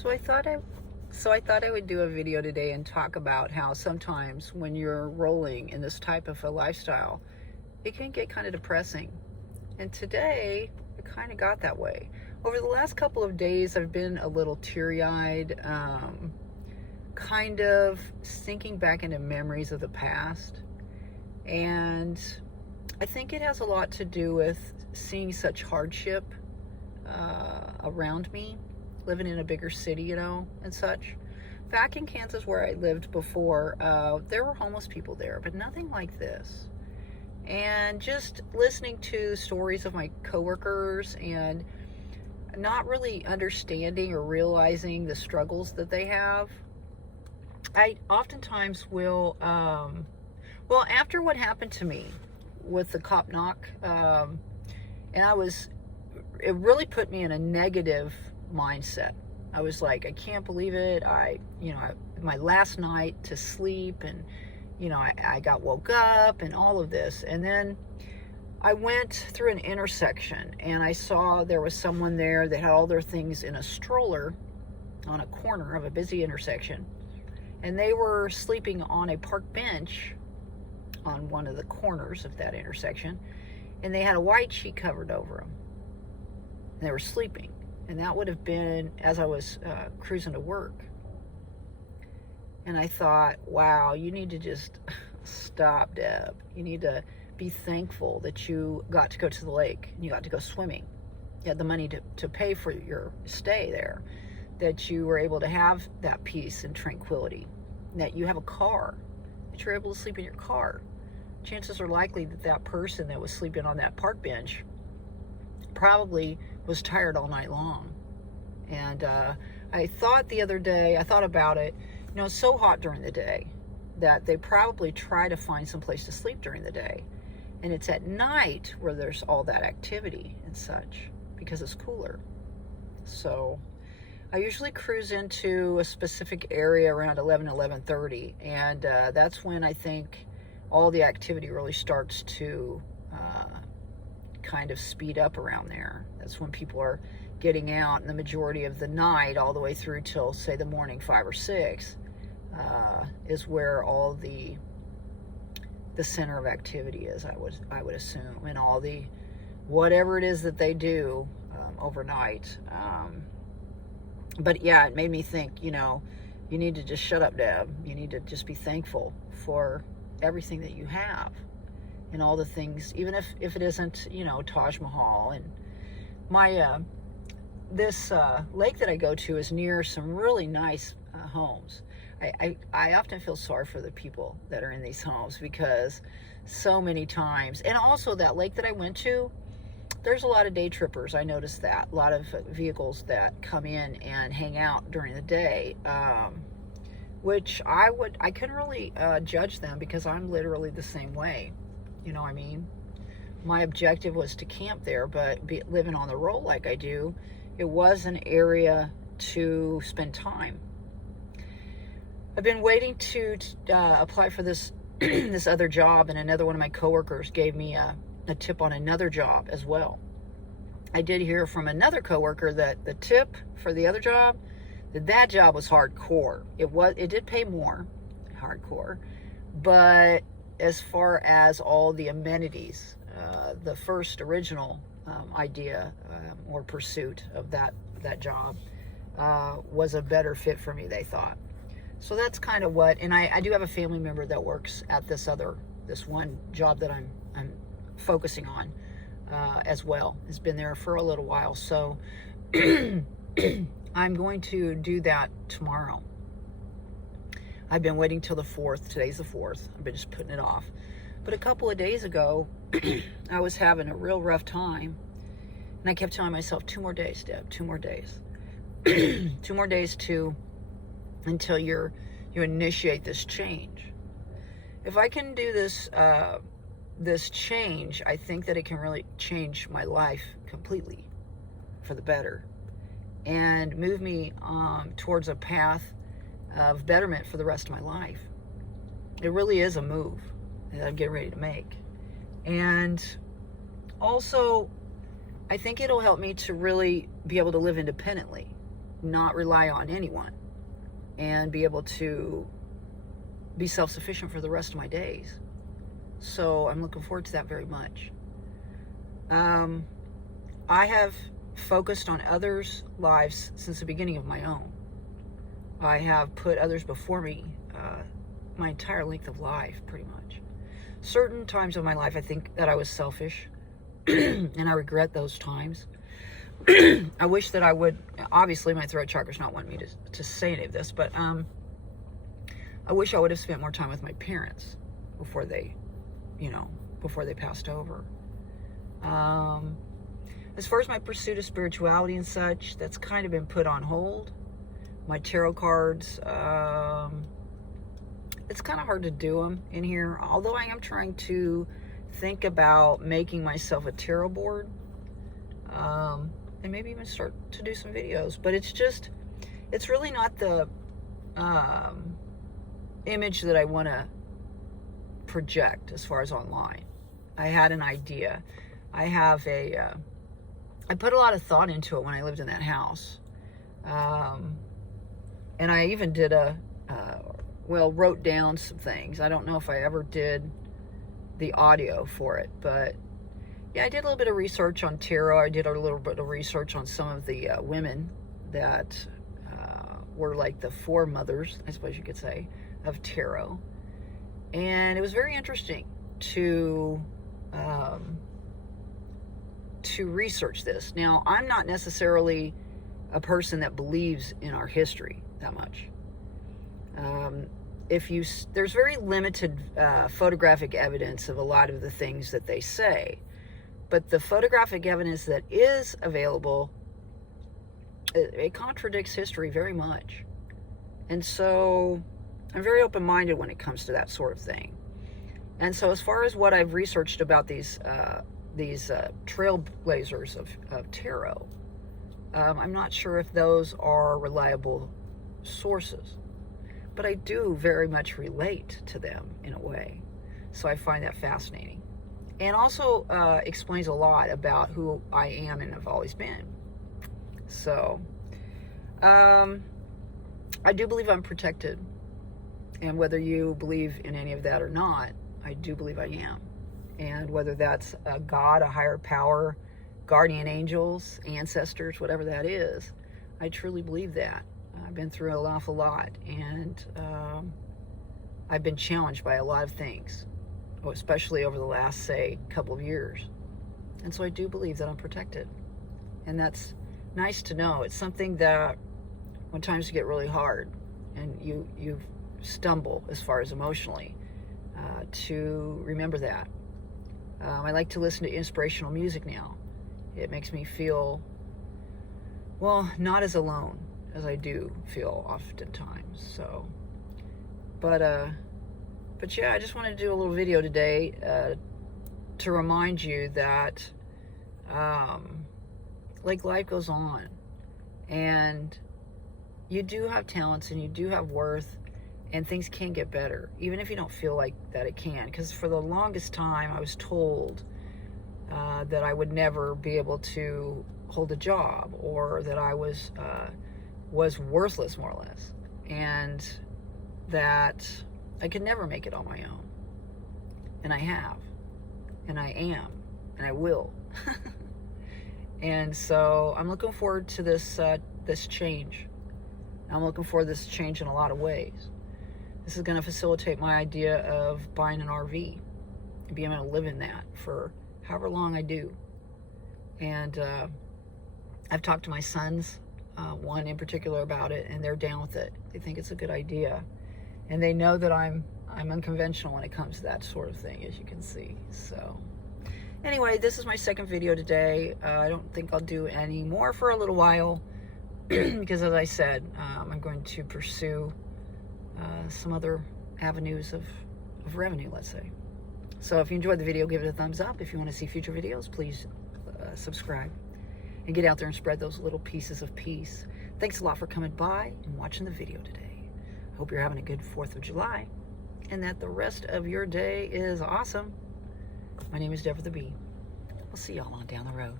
So I thought I so I thought I would do a video today and talk about how sometimes when you're rolling in this type of a lifestyle, it can get kind of depressing. And today, it kind of got that way. Over the last couple of days, I've been a little teary-eyed, kind of sinking back into memories of the past. And I think it has a lot to do with seeing such hardship around me, living in a bigger city, and such. Back in Kansas where I lived before, there were homeless people there, but nothing like this. And just listening to stories of my coworkers and not really understanding or realizing the struggles that they have, I oftentimes will, well, after what happened to me with the cop knock, and it really put me in a negative mindset. I was like, I can't believe it. My last night to sleep, and I got woke up and all of this. And then I went through an intersection and I saw there was someone there that had all their things in a stroller on a corner of a busy intersection. And they were sleeping on a park bench on one of the corners of that intersection. And they had a white sheet covered over them. And they were sleeping. And that would have been as I was cruising to work. And I thought, wow, you need to just stop, Deb. You need to be thankful that you got to go to the lake and you got to go swimming. You had the money to pay for your stay there, that you were able to have that peace and tranquility, that you have a car, that you're able to sleep in your car. Chances are likely that that person that was sleeping on that park bench probably was tired all night long. And I thought about it, it's so hot during the day that they probably try to find some place to sleep during the day. And it's at night where there's all that activity and such because it's cooler. So I usually cruise into a specific area around 11:30, and that's when I think all the activity really starts to kind of speed up around there. That's when people are getting out, and the majority of the night, all the way through till, say, the morning 5 or 6, is where all the center of activity is, I would assume, and all the whatever it is that they do overnight. But yeah, it made me think, you need to just shut up, Deb. You need to just be thankful for everything that you have and all the things, even if it isn't, Taj Mahal. And my this lake that I go to is near some really nice homes. I often feel sorry for the people that are in these homes, because so many times, and also that lake that I went to, there's a lot of day trippers. I noticed that. A lot of vehicles that come in and hang out during the day, which I couldn't really judge them, because I'm literally the same way. You know what I mean? My objective was to camp there, but living on the roll like I do, it was an area to spend time. I've been waiting to apply for this this other job, and another one of my coworkers gave me a tip on another job as well. I did hear from another coworker that the tip for the other job, that job was hardcore. It did pay more, hardcore, but as far as all the amenities, the first original idea or pursuit of that job was a better fit for me, they thought. So that's kind of what, and I do have a family member that works at this one job that I'm focusing on as well. Has been there for a little while, so I'm going to do that tomorrow. I've been waiting till the 4th. Today's the 4th. I've been just putting it off. But a couple of days ago, I was having a real rough time, and I kept telling myself, 2 more days, Deb, 2 more days. 2 more days until you initiate this change. If I can do this change, I think that it can really change my life completely for the better, and move me towards a path of betterment for the rest of my life. It really is a move that I'm getting ready to make. And also, I think it'll help me to really be able to live independently. not rely on anyone and be able to be self-sufficient for the rest of my days. So I'm looking forward to that very much. I have focused on others' lives since the beginning of my own. I have put others before me my entire length of life, pretty much. Certain times of my life, I think that I was selfish, and I regret those times. I wish that I would, obviously my throat chakra's not wanting me to say any of this, but I wish I would have spent more time with my parents before they passed over. As far as my pursuit of spirituality and such, that's kind of been put on hold. My tarot cards, it's kind of hard to do them in here, although I am trying to think about making myself a tarot board, and maybe even start to do some videos. But it's really not the image that I want to project as far as online. I had an idea. I put a lot of thought into it when I lived in that house. And I even did wrote down some things. I don't know if I ever did the audio for it, but yeah, I did a little bit of research on tarot. I did a little bit of research on some of the women that were like the foremothers, I suppose you could say, of tarot. And it was very interesting to research this. Now, I'm not necessarily a person that believes in our history that much. There's very limited photographic evidence of a lot of the things that they say, but the photographic evidence that is available, it contradicts history very much. And so I'm very open-minded when it comes to that sort of thing. And so as far as what I've researched about these trailblazers of tarot, I'm not sure if those are reliable sources, but I do very much relate to them in a way. So I find that fascinating. And also explains a lot about who I am and have always been. So I do believe I'm protected. And whether you believe in any of that or not, I do believe I am. And whether that's a God, a higher power, guardian angels, ancestors, whatever that is, I truly believe that. I've been through an awful lot, and I've been challenged by a lot of things, especially over the last, say, couple of years. And so I do believe that I'm protected. And that's nice to know. It's something that when times get really hard and you stumble as far as emotionally, to remember that. I like to listen to inspirational music now. It makes me feel, well, not as alone as I do feel oftentimes. So, but yeah, I just wanted to do a little video today to remind you that, like, life goes on, and you do have talents and you do have worth, and things can get better, even if you don't feel like that it can. Because for the longest time, I was told that I would never be able to hold a job, or that I was worthless, more or less, and that I could never make it on my own. And I have, and I am, and I will. And so I'm looking forward to this change. I'm looking forward to this change in a lot of ways. This is going to facilitate my idea of buying an RV and being able to live in that for however long I do. And I've talked to my sons, one in particular, about it, and they're down with it. They think it's a good idea. And they know that I'm unconventional when it comes to that sort of thing, as you can see. So anyway, this is my second video today. I don't think I'll do any more for a little while because, as I said, I'm going to pursue some other avenues of revenue, let's say. So if you enjoyed the video, give it a thumbs up. If you want to see future videos, please subscribe and get out there and spread those little pieces of peace. Thanks a lot for coming by and watching the video today. I hope you're having a good 4th of July and that the rest of your day is awesome. My name is Deborah the Bee. We'll see y'all on down the road.